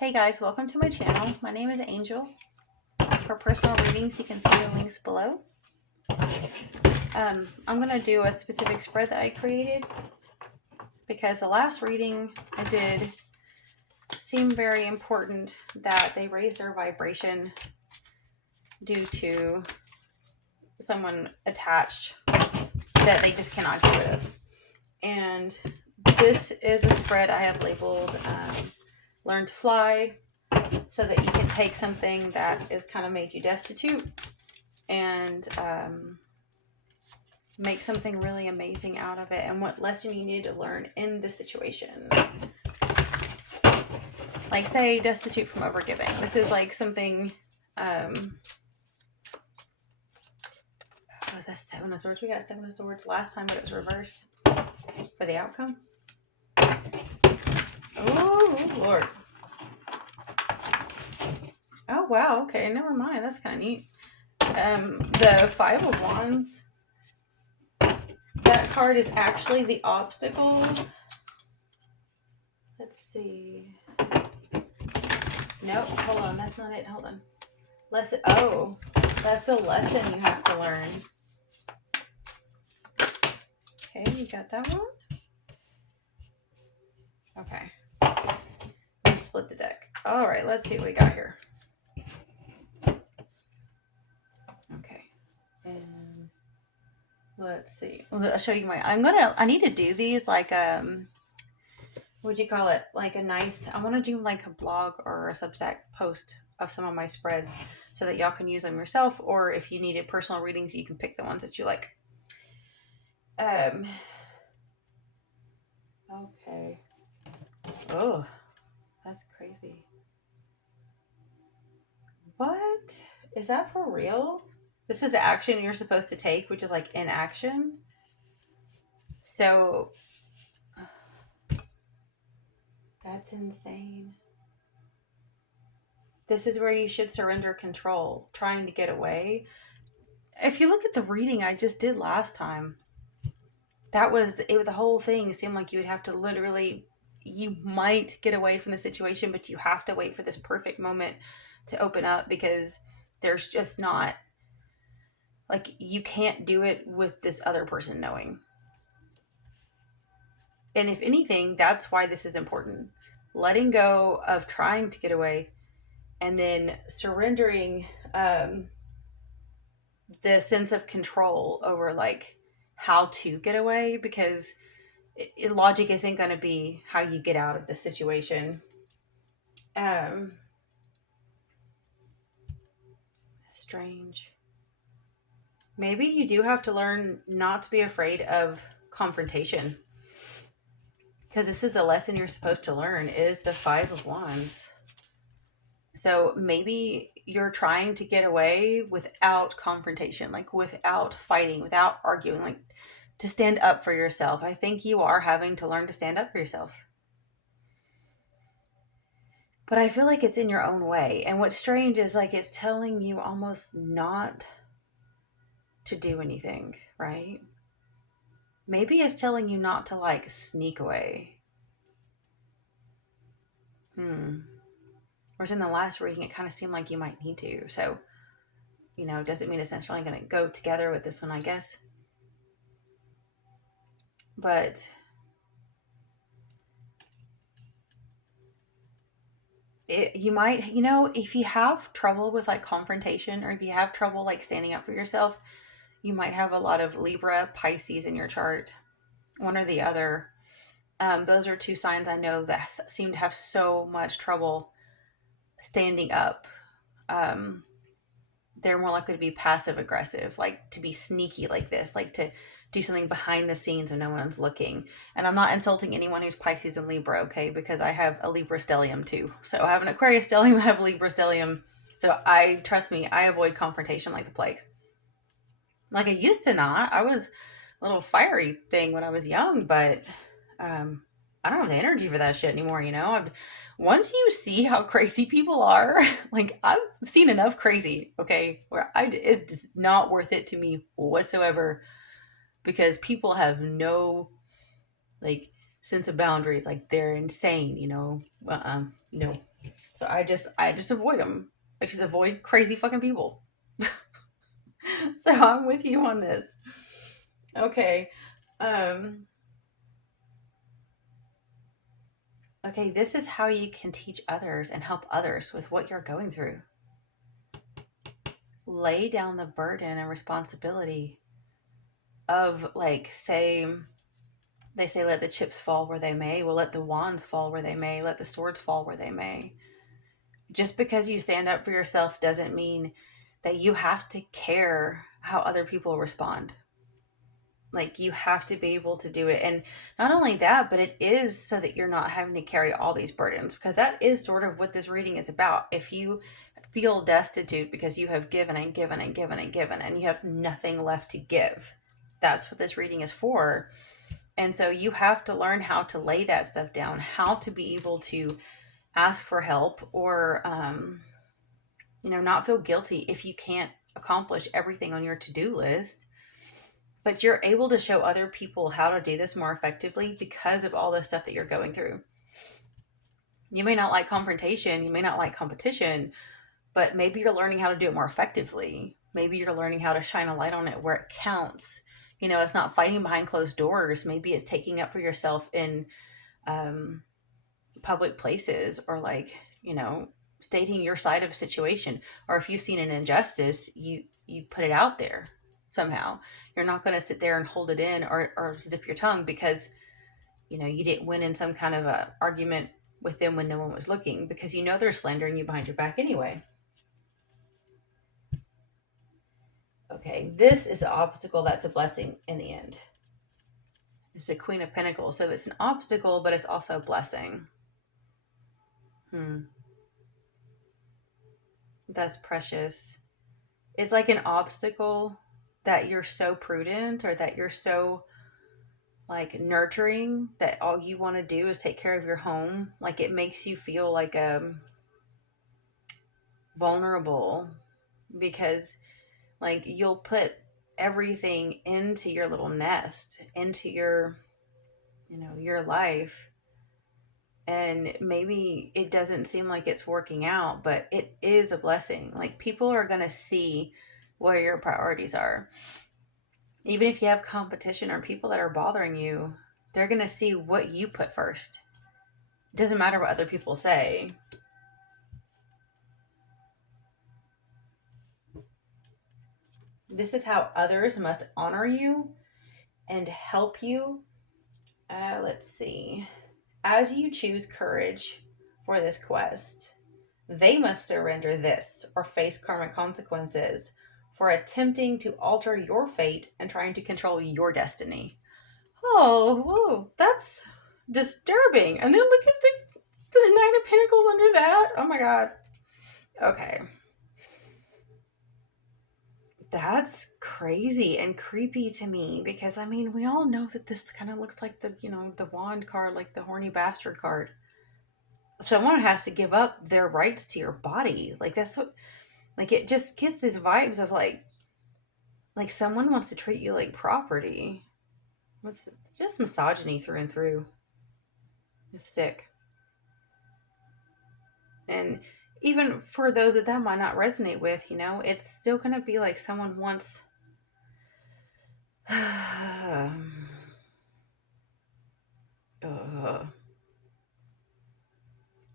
Hey guys, welcome to my channel. My name is Angel. For personal readings, you can see the links below. I'm going to do a specific spread that I created because the last reading I did seemed very important that they raise their vibration due to someone attached that they just cannot get rid of. And this is a spread I have labeled Learn to Fly, so that you can take something that is kind of made you destitute and make something really amazing out of it, and what lesson you needed to learn in the situation. Like, say, destitute from overgiving. This is like something, that's Seven of Swords. We got Seven of Swords last time, but it was reversed for the outcome. Oh, Lord. Oh, wow. Okay, never mind. That's kind of neat. The Five of Wands. That card is actually the obstacle. Let's see. Nope, hold on. That's not it. Hold on. Lesson. Oh, that's the lesson you have to learn. Okay, you got that one? Okay. Let's split the deck. All right, let's see what we got here. Okay. And let's see. I'll show you my, I need to do these like, what do you call it? Like a nice, I want to do like a blog or a Substack post of some of my spreads so that y'all can use them yourself, or if you needed personal readings, you can pick the ones that you like. Okay. Oh, that's crazy. What? Is that for real? This is the action you're supposed to take, which is like inaction. So that's insane. This is where you should surrender control, trying to get away. If you look at the reading I just did last time, that was it. The whole thing seemed like you would have to literally, you might get away from the situation, but you have to wait for this perfect moment to open up, because there's just not, like, you can't do it with this other person knowing. And if anything, that's why this is important. Letting go of trying to get away, and then surrendering the sense of control over like how to get away, because logic isn't going to be how you get out of the situation. Strange. Maybe you do have to learn not to be afraid of confrontation, because this is a lesson you're supposed to learn, is the Five of Wands. So maybe you're trying to get away without confrontation, like without fighting, without arguing, like to stand up for yourself. I think you are having to learn to stand up for yourself. But I feel like it's in your own way. And what's strange is like it's telling you almost not to do anything, right? Maybe it's telling you not to like sneak away. Whereas in the last reading, it kind of seemed like you might need to. So, doesn't mean it's necessarily going to go together with this one, I guess. But you might, if you have trouble with like confrontation, or if you have trouble like standing up for yourself, you might have a lot of Libra, Pisces in your chart, one or the other. Those are two signs I know that seem to have so much trouble standing up. They're more likely to be passive aggressive, like to be sneaky like this, like to do something behind the scenes when no one's looking. And I'm not insulting anyone who's Pisces and Libra, okay? Because I have a Libra stellium too. So I have an Aquarius stellium, I have a Libra stellium. So trust me, I avoid confrontation like the plague. Like I used to not. I was a little fiery thing when I was young, but I don't have the energy for that shit anymore, once you see how crazy people are, like I've seen enough crazy, okay, where it's not worth it to me whatsoever, because people have no like sense of boundaries. Like they're insane, no. So I just avoid them. I just avoid crazy fucking people. So I'm with you on this. Okay. Um okay, this is how you can teach others and help others with what you're going through. Lay down the burden and responsibility of, like, say they say let the chips fall where they may. Well, let the wands fall where they may. Let the swords fall where they may. Just because you stand up for yourself doesn't mean that you have to care how other people respond. Like, you have to be able to do it. And not only that, but it is so that you're not having to carry all these burdens, because that is sort of what this reading is about. If you feel destitute because you have given and given and given and given and you have nothing left to give, that's what this reading is for. And so you have to learn how to lay that stuff down, how to be able to ask for help, or not feel guilty if you can't accomplish everything on your to-do list. But you're able to show other people how to do this more effectively because of all the stuff that you're going through. You may not like confrontation, you may not like competition, but maybe you're learning how to do it more effectively. Maybe you're learning how to shine a light on it where it counts. It's not fighting behind closed doors. Maybe it's taking up for yourself in public places, or, like, stating your side of a situation. Or if you've seen an injustice, you put it out there somehow. You're not going to sit there and hold it in, or zip your tongue because you didn't win in some kind of a argument with them when no one was looking, because they're slandering you behind your back anyway. Okay, this is an obstacle that's a blessing in the end. It's the Queen of Pentacles, so it's an obstacle, but it's also a blessing. That's precious. It's like an obstacle that you're so prudent, or that you're so, like, nurturing, that all you want to do is take care of your home. Like, it makes you feel like vulnerable, because, like, you'll put everything into your little nest, into your your life, and maybe it doesn't seem like it's working out, but it is a blessing. Like, people are going to see where your priorities are. Even if you have competition or people that are bothering you, they're going to see what you put first. It doesn't matter what other people say. This is how others must honor you and help you. Let's see. As you choose courage for this quest, they must surrender this or face karmic consequences for attempting to alter your fate and trying to control your destiny. Oh, whoa, that's disturbing. And then look at the Nine of Pentacles under that. Oh my god. Okay. That's crazy and creepy to me, because we all know that this kind of looks like the wand card, like the horny bastard card. Someone has to give up their rights to your body. Like, that's what, like, it just gives these vibes of like someone wants to treat you like property. It's just misogyny through and through. It's sick. And even for those that might not resonate with, it's still going to be like someone wants I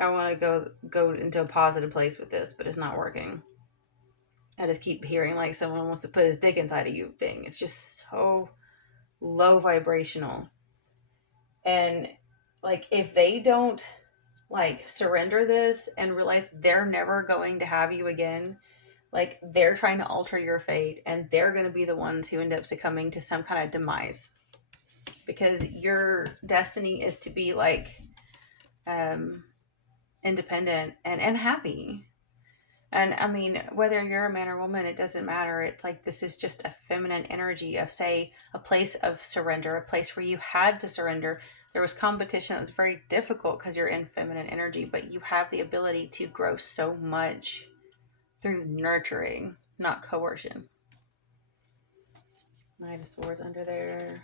want to go into a positive place with this, but it's not working. I just keep hearing like someone wants to put his dick inside of you thing. It's just so low vibrational. And, like, if they don't, like, surrender this and realize they're never going to have you again, like, they're trying to alter your fate, and they're going to be the ones who end up succumbing to some kind of demise, because your destiny is to be, like, independent and happy. And whether you're a man or woman, it doesn't matter. It's like, this is just a feminine energy of, say, a place of surrender, a place where you had to surrender. There was competition that was very difficult because you're in feminine energy, but you have the ability to grow so much through nurturing, not coercion. Knight of Swords under there.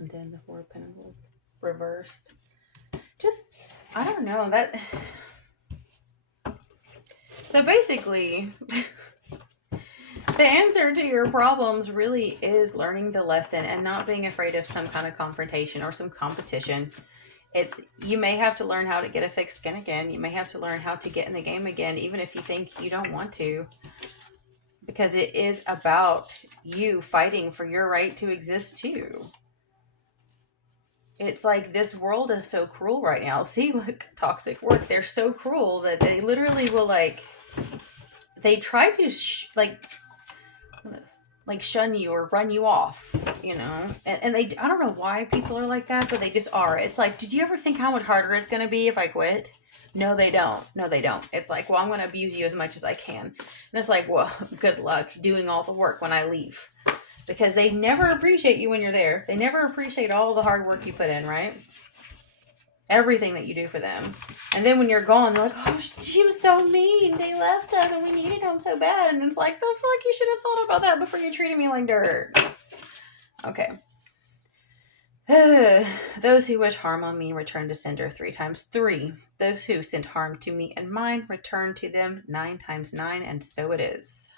And then the Four of Pentacles reversed. Just I don't know that. So basically, the answer to your problems really is learning the lesson and not being afraid of some kind of confrontation or some competition. It's you may have to learn how to get a thick skin again. You may have to learn how to get in the game again, even if you think you don't want to, because it is about you fighting for your right to exist too. It's like this world is so cruel right now. See, look, toxic work. They're so cruel that they literally will they try to shun you or run you off, and they, I don't know why people are like that, but they just are. It's like, did you ever think how much harder it's going to be if I quit? No, they don't. No, they don't. It's like, well, I'm going to abuse you as much as I can. And it's like, well, good luck doing all the work when I leave, because they never appreciate you when you're there. They never appreciate all the hard work you put in, right? Everything that you do for them. And then when you're gone, they're like, oh, she was so mean. They left us and we needed them so bad. And it's like, the fuck, you should have thought about that before you treated me like dirt. Okay. Those who wish harm on me return to sender 3 times 3. Those who send harm to me and mine return to them 9 times 9, and so it is.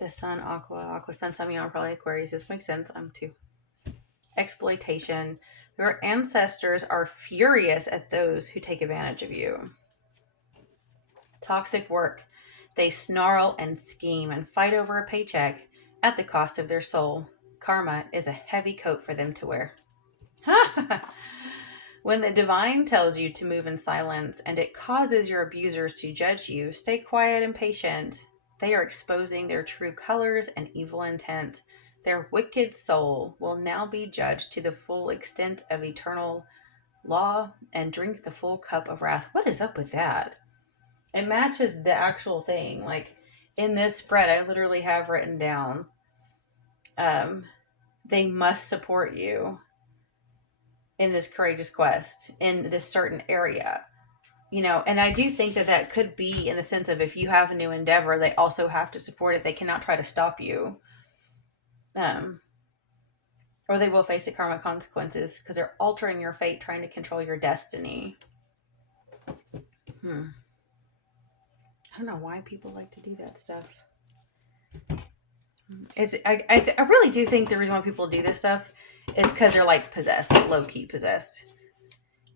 The sun, aqua, sun, sun, probably Aquarius. This makes sense. I'm too. Exploitation. Your ancestors are furious at those who take advantage of you. Toxic work. They snarl and scheme and fight over a paycheck at the cost of their soul. Karma is a heavy coat for them to wear. When the divine tells you to move in silence and it causes your abusers to judge you, stay quiet and patient. They are exposing their true colors and evil intent. Their wicked soul will now be judged to the full extent of eternal law and drink the full cup of wrath. What is up with that? It matches the actual thing. Like in this spread, I literally have written down, they must support you in this courageous quest in this certain area. And I do think that that could be in the sense of, if you have a new endeavor, they also have to support it. They cannot try to stop you. Or they will face the karmic consequences because they're altering your fate, trying to control your destiny. I don't know why people like to do that stuff. I really do think the reason why people do this stuff is because they're like possessed, like low-key possessed.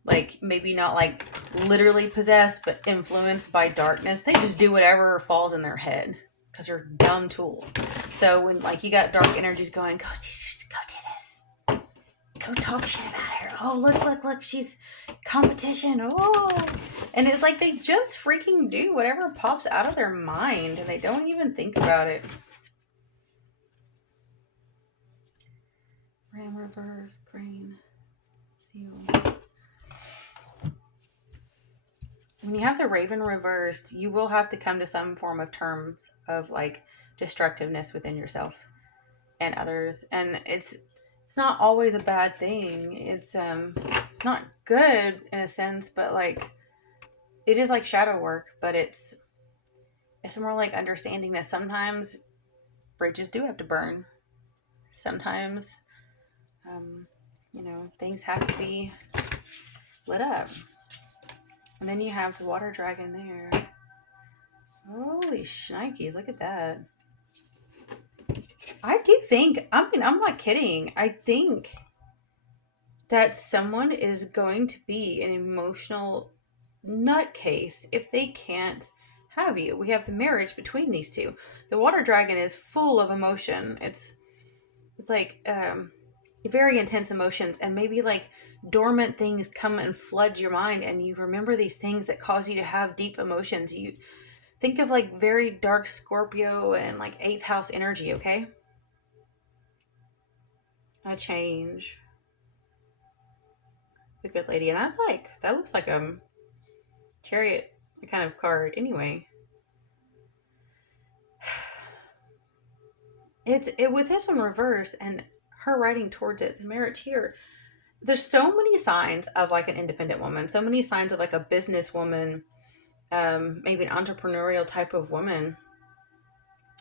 Like maybe not like literally possessed, but influenced by darkness. They just do whatever falls in their head because they're dumb tools. So when like you got dark energies going, go do this, go talk shit about her. Oh, look, she's competition. Oh, and it's like they just freaking do whatever pops out of their mind, and they don't even think about it. Ram reverse, grain, seal. When you have the Raven reversed, you will have to come to some form of terms of like destructiveness within yourself and others, and it's not always a bad thing. It's not good in a sense, but like it is like shadow work, but it's more like understanding that sometimes bridges do have to burn. Sometimes things have to be lit up. And then you have the water dragon there. Holy shnikes, look at that. I do think, I'm not kidding. I think that someone is going to be an emotional nutcase if they can't have you. We have the marriage between these two. The water dragon is full of emotion. It's like very intense emotions, and maybe like dormant things come and flood your mind, and you remember these things that cause you to have deep emotions. You think of like very dark Scorpio and like 8th house energy, okay? A change. The good lady. And that's like, that looks like a chariot kind of card anyway. It's with this one reversed and her riding towards it, the marriage here. There's so many signs of like an independent woman, so many signs of like a business woman, maybe an entrepreneurial type of woman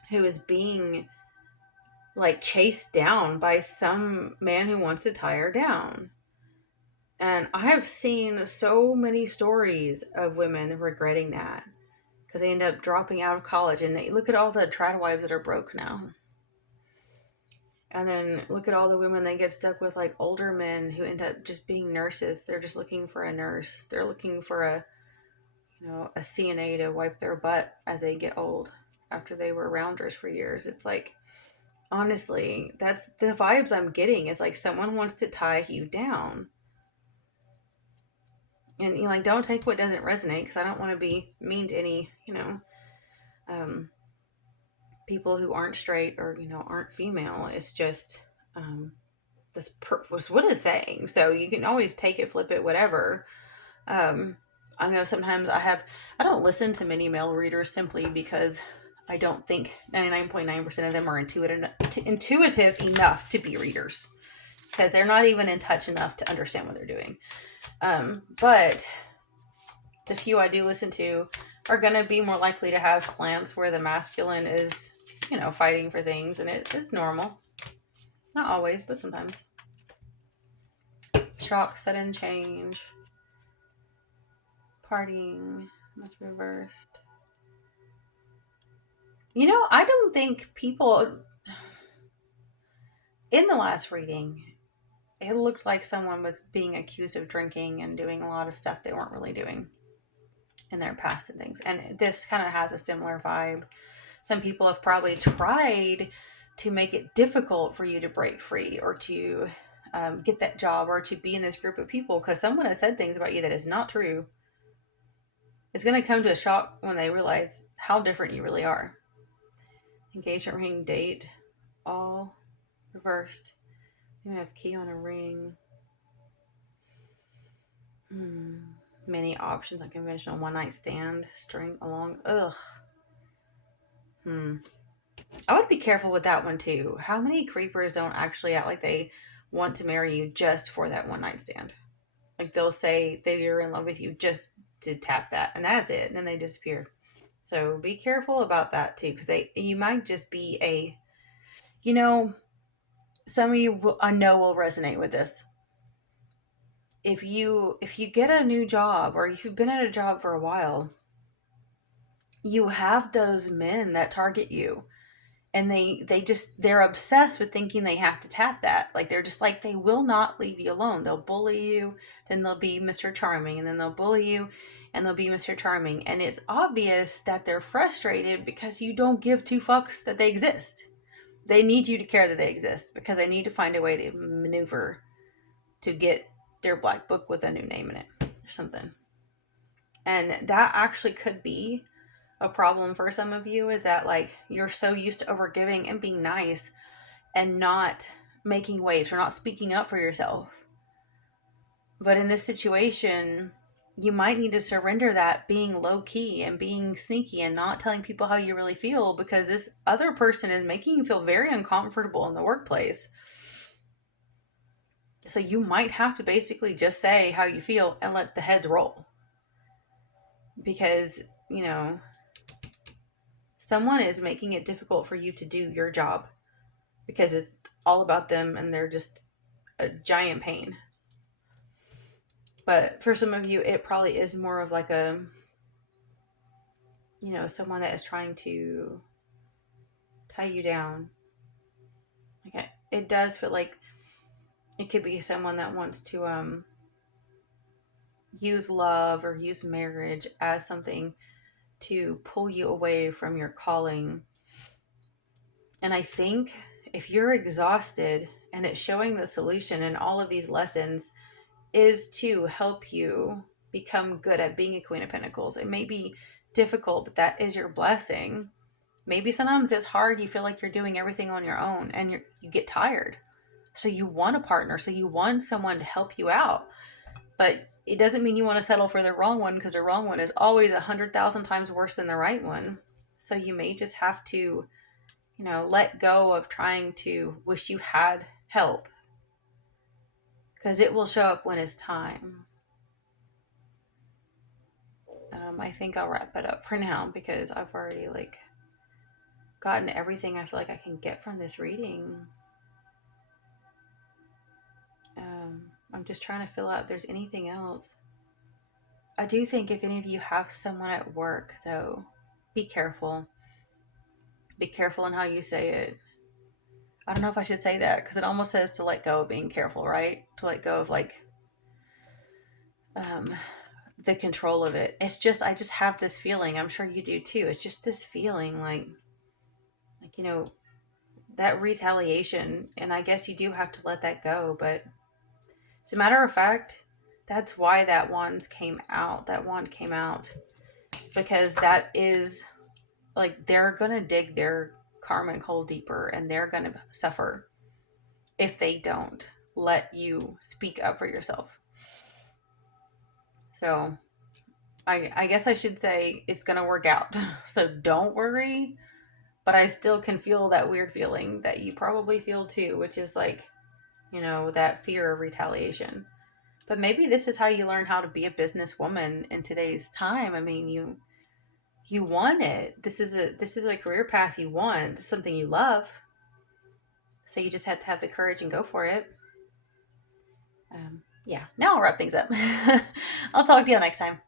who is being like chased down by some man who wants to tie her down. And I have seen so many stories of women regretting that because they end up dropping out of college. And they look at all the trad wives that are broke now. And then look at all the women that get stuck with like older men who end up just being nurses. They're just looking for a nurse. They're looking for a CNA to wipe their butt as they get old after they were rounders for years. It's like, honestly, that's the vibes I'm getting. Is like someone wants to tie you down. And like, don't take what doesn't resonate, because I don't want to be mean to any, um, people who aren't straight or, aren't female. It's just, this was what it's saying. So you can always take it, flip it, whatever. I know sometimes I don't listen to many male readers simply because I don't think 99.9% of them are intuitive enough to be readers, because they're not even in touch enough to understand what they're doing. But the few I do listen to are going to be more likely to have slants where the masculine is, fighting for things, and it's normal. Not always, but sometimes. Shock, sudden change. Partying. That's reversed. I don't think people... In the last reading, it looked like someone was being accused of drinking and doing a lot of stuff they weren't really doing in their past and things. And this kind of has a similar vibe. Some people have probably tried to make it difficult for you to break free or to get that job or to be in this group of people, because someone has said things about you that is not true. It's going to come to a shock when they realize how different you really are. Engagement ring, date, all reversed. You have key on a ring. Many options, unconventional one night stand, string along. Ugh. I would be careful with that one too. How many creepers don't actually act like they want to marry you just for that one night stand? Like, they'll say they're in love with you just to tap that, and that's it, and then they disappear. So be careful about that too, because you might just be some of you I know will resonate with this. If you get a new job, or if you've been at a job for a while, you have those men that target you, and they're obsessed with thinking they have to tap that. Like, they're just like, they will not leave you alone. They'll bully you, then they'll be Mr. Charming, and then they'll bully you, and they'll be Mr. Charming. And it's obvious that they're frustrated because you don't give two fucks that they exist. They need you to care that they exist, because they need to find a way to maneuver to get their black book with a new name in it or something. And that actually could be a problem for some of you, is that like you're so used to overgiving and being nice and not making waves or not speaking up for yourself. But in this situation, you might need to surrender that being low key and being sneaky and not telling people how you really feel, because this other person is making you feel very uncomfortable in the workplace. So you might have to basically just say how you feel and let the heads roll. Because, someone is making it difficult for you to do your job because it's all about them and they're just a giant pain. But for some of you, it probably is more of like someone that is trying to tie you down. Like, it does feel like it could be someone that wants to use love or use marriage as something to pull you away from your calling. And I think if you're exhausted and it's showing the solution in all of these lessons is to help you become good at being a Queen of Pentacles. It may be difficult, but that is your blessing. Maybe sometimes it's hard. You feel like you're doing everything on your own and you get tired. So you want a partner. So you want someone to help you out. But it doesn't mean you want to settle for the wrong one, because the wrong one is always 100,000 times worse than the right one. So you may just have to, let go of trying to wish you had help, because it will show up when it's time. I think I'll wrap it up for now, because I've already gotten everything I feel like I can get from this reading. I'm just trying to fill out if there's anything else. I do think if any of you have someone at work, though, be careful. Be careful in how you say it. I don't know if I should say that because it almost says to let go of being careful, right? To let go of like um, the control of it. It's just, I just have this feeling. I'm sure you do too. It's just this feeling like that retaliation. And I guess you do have to let that go. But as a matter of fact, that's why that wand came out. That wand came out because that is like they're gonna dig their karmic hole deeper, and they're gonna suffer if they don't let you speak up for yourself. So I guess I should say it's gonna work out. So don't worry, but I still can feel that weird feeling that you probably feel too, which is like, that fear of retaliation. But maybe this is how you learn how to be a businesswoman in today's time. I mean, you want it. This is a career path you want. This is something you love. So you just had to have the courage and go for it. Yeah. Now I'll wrap things up. I'll talk to you next time.